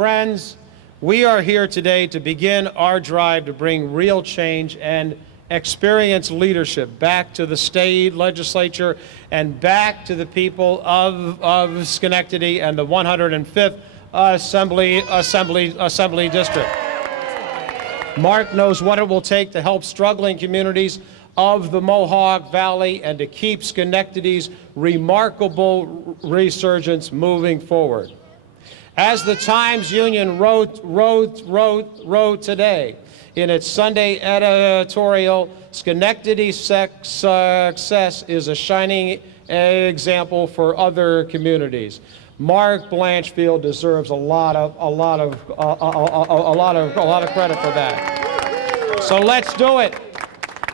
friends, we are here today to begin our drive to bring real change and experienced leadership back to the state legislature and back to the people of Schenectady and the 105th Assembly District. Mark knows what it will take to help struggling communities of the Mohawk Valley and to keep Schenectady's remarkable resurgence moving forward. As the Times-Union wrote today in its Sunday editorial, Schenectady's success is a shining example for other communities. Mark Blancfield deserves a lot of credit for that. So let's do it.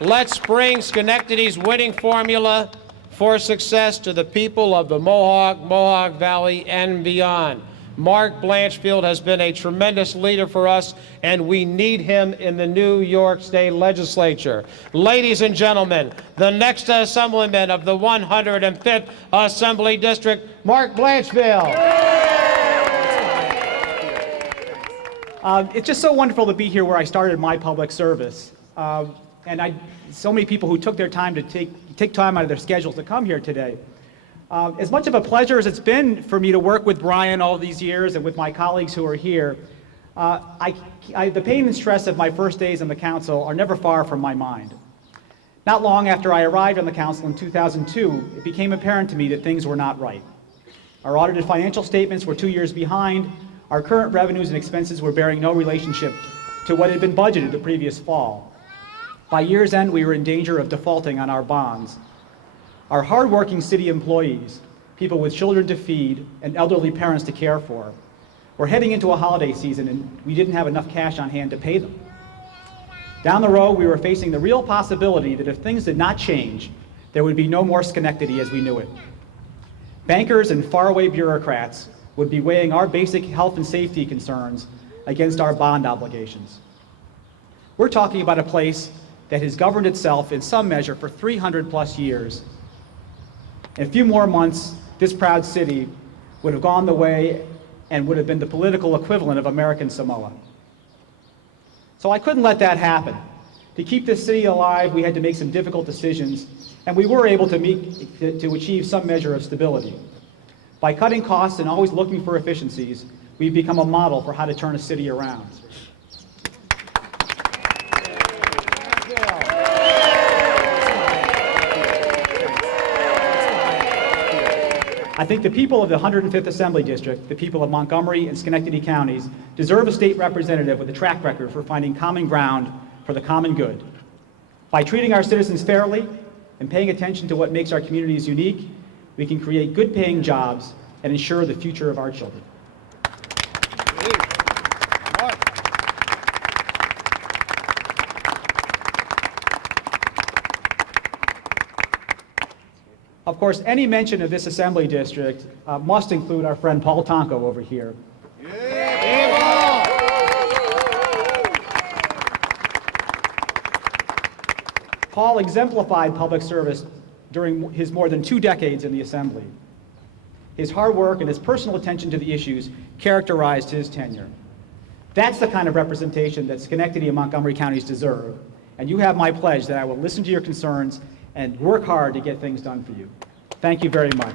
Let's bring Schenectady's winning formula for success to the people of the Mohawk Valley and beyond. Mark Blancfield has been a tremendous leader for us, and we need him in the New York State Legislature. Ladies and gentlemen, the next Assemblyman of the 105th Assembly District, Mark Blancfield. It's just so wonderful to be here where I started my public service. So many people who took their time to take time out of their schedules to come here today. As much of a pleasure as it's been for me to work with Brian all these years and with my colleagues who are here, the pain and stress of my first days on the council are never far from my mind. Not long after I arrived on the council in 2002, it became apparent to me that things were not right. Our audited financial statements were 2 years behind. Our current revenues and expenses were bearing no relationship to what had been budgeted the previous fall. By year's end, we were in danger of defaulting on our bonds. Our hardworking city employees, people with children to feed and elderly parents to care for, were heading into a holiday season and we didn't have enough cash on hand to pay them. Down the road, we were facing the real possibility that if things did not change, there would be no more Schenectady as we knew it. Bankers and faraway bureaucrats would be weighing our basic health and safety concerns against our bond obligations. We're talking about a place that has governed itself in some measure for 300+ years. In a few more months, this proud city would have gone the way and would have been the political equivalent of American Samoa. So I couldn't let that happen. To keep this city alive, we had to make some difficult decisions, and we were able to achieve some measure of stability. By cutting costs and always looking for efficiencies, we've become a model for how to turn a city around. I think the people of the 105th Assembly District, the people of Montgomery and Schenectady counties, deserve a state representative with a track record for finding common ground for the common good. By treating our citizens fairly and paying attention to what makes our communities unique, we can create good-paying jobs and ensure the future of our children. Of course, any mention of this Assembly District must include our friend Paul Tonko over here. Paul exemplified public service during his more than 2 decades in the Assembly. His hard work and his personal attention to the issues characterized his tenure. That's the kind of representation that Schenectady and Montgomery counties deserve, and you have my pledge that I will listen to your concerns and work hard to get things done for you. Thank you very much.